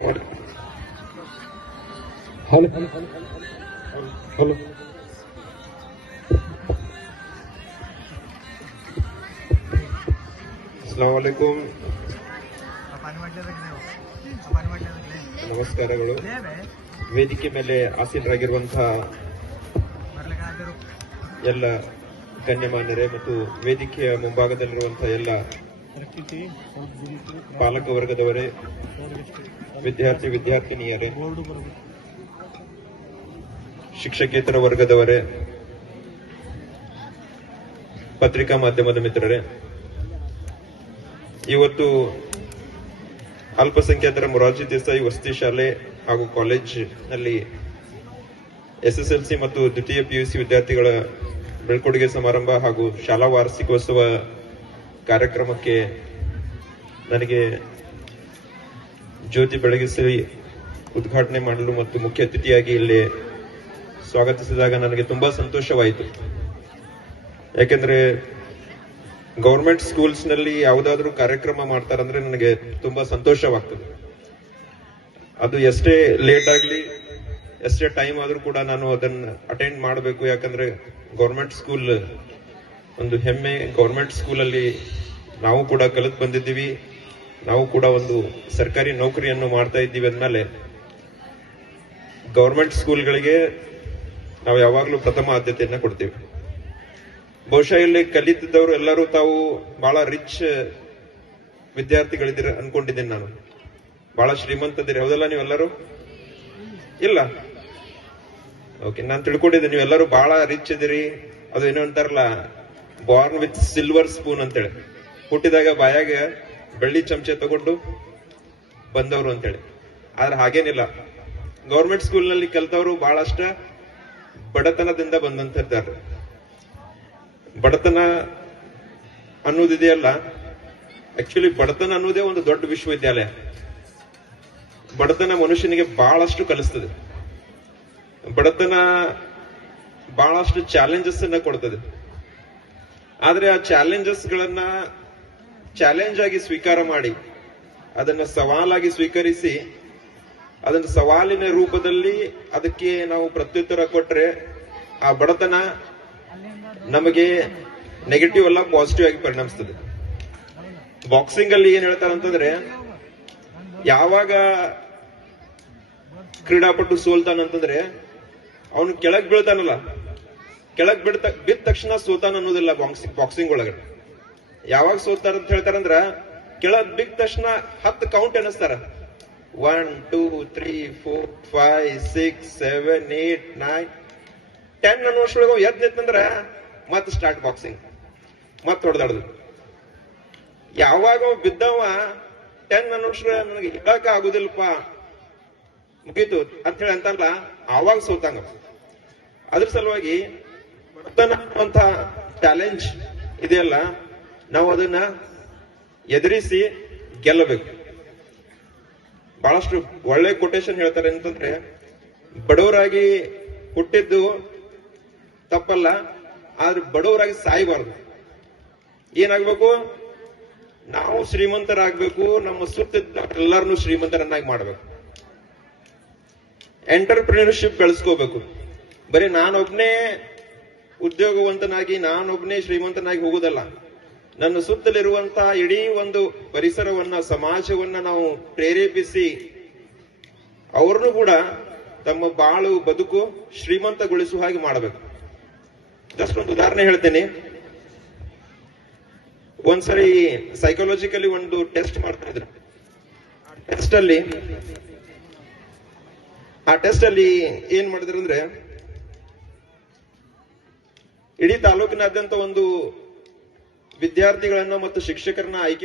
Hello hello ಅಸ್ಸಲಾಮು ಅಲೈಕುಂ. ನಮಸ್ಕಾರಗಳು. ವೇದಿಕೆ ಮೇಲೆ ಆಸೀನರಾಗಿರುವಂತಹ ಎಲ್ಲ ಗಣ್ಯಮಾನ್ಯರೇ ಮತ್ತು ವೇದಿಕೆಯ ಮುಂಭಾಗದಲ್ಲಿರುವಂತಹ ಎಲ್ಲ ಪಾಲಕ ವರ್ಗದವರೇ, ವಿದ್ಯಾರ್ಥಿನಿಯರೇ, ಶಿಕ್ಷಕೇತರ ವರ್ಗದವರೇ, ಪತ್ರಿಕಾ ಮಾಧ್ಯಮದ ಮಿತ್ರರೇ, ಇವತ್ತು ಅಲ್ಪಸಂಖ್ಯಾತರ ಮೊರಾರ್ಜಿ ದೇಸಾಯಿ ವಸತಿ ಶಾಲೆ ಹಾಗೂ ಕಾಲೇಜಿನಲ್ಲಿ SSLC ಮತ್ತು ದ್ವಿತೀಯ PUC ವಿದ್ಯಾರ್ಥಿಗಳ ಬೀಳ್ಕೊಡುಗೆ ಸಮಾರಂಭ ಹಾಗೂ ಶಾಲಾ ವಾರ್ಷಿಕೋತ್ಸವ ಕಾರ್ಯಕ್ರಮಕ್ಕೆ ನನಗೆ ಜ್ಯೋತಿ ಬೆಳಗಿಸಿ ಉದ್ಘಾಟನೆ ಮಾಡಲು ಮತ್ತು ಮುಖ್ಯ ಅತಿಥಿಯಾಗಿ ಇಲ್ಲಿ ಸ್ವಾಗತಿಸಿದಾಗ ನನಗೆ ತುಂಬಾ ಸಂತೋಷವಾಯಿತು. ಯಾಕೆಂದ್ರೆ ಗವರ್ಮೆಂಟ್ ಸ್ಕೂಲ್ಸ್ ನಲ್ಲಿ ಯಾವುದಾದ್ರೂ ಕಾರ್ಯಕ್ರಮ ಮಾಡ್ತಾರಂದ್ರೆ ನನಗೆ ತುಂಬಾ ಸಂತೋಷವಾಗ್ತದೆ. ಅದು ಎಷ್ಟೇ ಲೇಟ್ ಆಗ್ಲಿ, ಎಷ್ಟೇ ಟೈಮ್ ಆದ್ರೂ ಕೂಡ ನಾನು ಅದನ್ನ ಅಟೆಂಡ್ ಮಾಡಬೇಕು. ಯಾಕಂದ್ರೆ ಗವರ್ಮೆಂಟ್ ಸ್ಕೂಲ್ ಒಂದು ಹೆಮ್ಮೆ. ಗವರ್ಮೆಂಟ್ ಸ್ಕೂಲಲ್ಲಿ ನಾವು ಕೂಡ ಕಲಿತು ಬಂದಿದ್ದೀವಿ. ನಾವು ಕೂಡ ಒಂದು ಸರ್ಕಾರಿ ನೌಕರಿಯನ್ನು ಮಾಡ್ತಾ ಇದ್ದೀವಿ ಅಂದ್ಮೇಲೆ ಗವರ್ಮೆಂಟ್ ಸ್ಕೂಲ್ಗಳಿಗೆ ನಾವು ಯಾವಾಗಲೂ ಪ್ರಥಮ ಆದ್ಯತೆಯನ್ನ ಕೊಡ್ತೀವಿ. ಬಹುಶಃ ಇಲ್ಲಿ ಕಲಿತಿದ್ದವರು ಎಲ್ಲರೂ ತಾವು ಬಹಳ ರಿಚ್ ವಿದ್ಯಾರ್ಥಿಗಳಿದ್ದೀರ ಅನ್ಕೊಂಡಿದ್ದೀನಿ ನಾನು. ಬಹಳ ಶ್ರೀಮಂತದಿರಿ, ಹೌದಲ್ಲ ನೀವೆಲ್ಲರೂ? ಇಲ್ಲ, ಓಕೆ, ನಾನು ತಿಳ್ಕೊಂಡಿದ್ದೀನಿ ನೀವೆಲ್ಲರೂ ಬಹಳ ರಿಚ್ ಇದ್ದೀರಿ. ಅದು ಏನೋ ಅಂತಾರಲ್ಲ, ಬಾರ್ನ್ ವಿತ್ ಸಿಲ್ವರ್ ಸ್ಪೂನ್ ಅಂತೇಳಿ, ಹುಟ್ಟಿದಾಗ ಬಾಯಾಗ ಬೆಳ್ಳಿ ಚಮಚೆ ತಗೊಂಡು ಬಂದವರು ಅಂತೇಳಿ. ಆದ್ರೆ ಹಾಗೇನಿಲ್ಲ. ಗವರ್ಮೆಂಟ್ ಸ್ಕೂಲ್ ನಲ್ಲಿ ಕಲಿತವರು ಬಹಳಷ್ಟ ಬಡತನದಿಂದ ಬಂದಂತಿದ್ದಾರೆ. ಬಡತನ ಅನ್ನೋದಿದೆಯಲ್ಲ, ಆಕ್ಚುಲಿ ಬಡತನ ಅನ್ನೋದೇ ಒಂದು ದೊಡ್ಡ ವಿಶ್ವವಿದ್ಯಾಲಯ. ಬಡತನ ಮನುಷ್ಯನಿಗೆ ಬಹಳಷ್ಟು ಕಲಿಸ್ತದೆ. ಬಡತನ ಬಹಳಷ್ಟು ಚಾಲೆಂಜಸ್ ಅನ್ನ ಕೊಡ್ತದೆ. ಆದ್ರೆ ಆ ಚಾಲೆಂಜಸ್ ಗಳನ್ನ ಚಾಲೆಂಜ್ ಆಗಿ ಸ್ವೀಕಾರ ಮಾಡಿ, ಅದನ್ನ ಸವಾಲಾಗಿ ಸ್ವೀಕರಿಸಿ, ಅದನ್ನ ಸವಾಲಿನ ರೂಪದಲ್ಲಿ ಅದಕ್ಕೆ ನಾವು ಪ್ರತ್ಯುತ್ತರ ಕೊಟ್ರೆ ಆ ಬಡತನ ನಮಗೆ ನೆಗೆಟಿವ್ ಅಲ್ಲ, ಪಾಸಿಟಿವ್ ಆಗಿ ಪರಿಣಮಿಸ್ತದೆ. ಬಾಕ್ಸಿಂಗ್ ಅಲ್ಲಿ ಏನ್ ಹೇಳ್ತಾರಂತಂದ್ರೆ, ಯಾವಾಗ ಕ್ರೀಡಾಪಟು ಸೋಲ್ತಾನಂತಂದ್ರೆ ಅವನು ಕೆಳಗ್ ಬೀಳ್ತಾನಲ್ಲ, ಕೆಳಗ್ ಬಿದ್ದ ತಕ್ಷಣ ಸೋತಾನ ಅನ್ನೋದಿಲ್ಲ. ಬಾಕ್ಸಿಂಗ್ ಒಳಗಡೆ ಯಾವಾಗ ಸೋತಾರ ಅಂತ ಹೇಳ್ತಾರಂದ್ರ, ಕೆಳಗ್ ಬಿದ್ದ ತಕ್ಷಣ 10 ಕೌಂಟ್ ಎನಿಸ್ತಾರ. 1 2 3 4 5 6 7 8 9 10 ಅನ್ನೋಷ್ರೊಳಗ ಎದ್ ನಿಂತಂದ್ರ ಮತ್ ಸ್ಟಾರ್ಟ್ ಬಾಕ್ಸಿಂಗ್, ಮತ್ ಹೊಡೆದಾಡುದು. ಯಾವಾಗ ಬಿದ್ದವ 10 ಅನ್ನೋಷ್ರ ನನಗೆ ಹೇಳಕ ಆಗುದಿಲ್ಲಪ್ಪ, ಮುಗೀತು ಅಂತ ಹೇಳಿ ಅಂತಲ್ಲ, ಆವಾಗ ಸೋತಾಂಗ. ಅದ್ರ ಸಲುವಾಗಿ ಬಡತನ ಅಂತ ಚಾಲೆಂಜ್ ಇದೆಯಲ್ಲ, ನಾವು ಅದನ್ನ ಎದುರಿಸಿ ಗೆಲ್ಲಬೇಕು. ಬಹಳಷ್ಟು ಒಳ್ಳೆ ಕೊಟೇಶನ್ ಹೇಳ್ತಾರೆ ಅಂತಂದ್ರೆ, ಬಡವರಾಗಿ ಹುಟ್ಟಿದ್ದು ತಪ್ಪಲ್ಲ, ಆದ್ರೆ ಬಡವರಾಗಿ ಸಾಯಬಾರದು. ಏನಾಗ್ಬೇಕು? ನಾವು ಶ್ರೀಮಂತರಾಗಬೇಕು, ನಮ್ಮ ಸುತ್ತ ಎಲ್ಲರನ್ನು ಶ್ರೀಮಂತರನ್ನಾಗಿ ಮಾಡಬೇಕು. ಎಂಟರ್ಪ್ರಿನರ್ಶಿಪ್ ಬೆಳೆಸ್ಕೋಬೇಕು. ಬರೀ ನಾನೊಬ್ನೇ ಉದ್ಯೋಗವಂತನಾಗಿ, ನಾನೊಬ್ನೇ ಶ್ರೀಮಂತನಾಗಿ ಹೋಗುದಲ್ಲ. ನನ್ನ ಸುತ್ತಲಿರುವಂತಹ ಇಡೀ ಒಂದು ಪರಿಸರವನ್ನ, ಸಮಾಜವನ್ನ ನಾವು ಪ್ರೇರೇಪಿಸಿ ಅವ್ರನ್ನು ಕೂಡ ತಮ್ಮ ಬಾಳು ಬದುಕು ಶ್ರೀಮಂತಗೊಳಿಸುವ ಹಾಗೆ ಮಾಡಬೇಕು. ಜಸ್ಟ್ ಒಂದು ಉದಾಹರಣೆ ಹೇಳ್ತೇನೆ. ಒಂದ್ಸರಿ ಸೈಕಾಲಜಿಕಲಿ ಒಂದು ಟೆಸ್ಟ್ ಮಾಡ್ತಾ ಇದ್ರು. ಆ ಟೆಸ್ಟ್ ಅಲ್ಲಿ ಏನ್ ಮಾಡಿದ್ರು ಅಂದ್ರೆ, ಇಡೀ ತಾಲೂಕಿನಾದ್ಯಂತ ಒಂದು ವಿದ್ಯಾರ್ಥಿಗಳನ್ನ ಮತ್ತು ಶಿಕ್ಷಕರನ್ನ ಆಯ್ಕೆ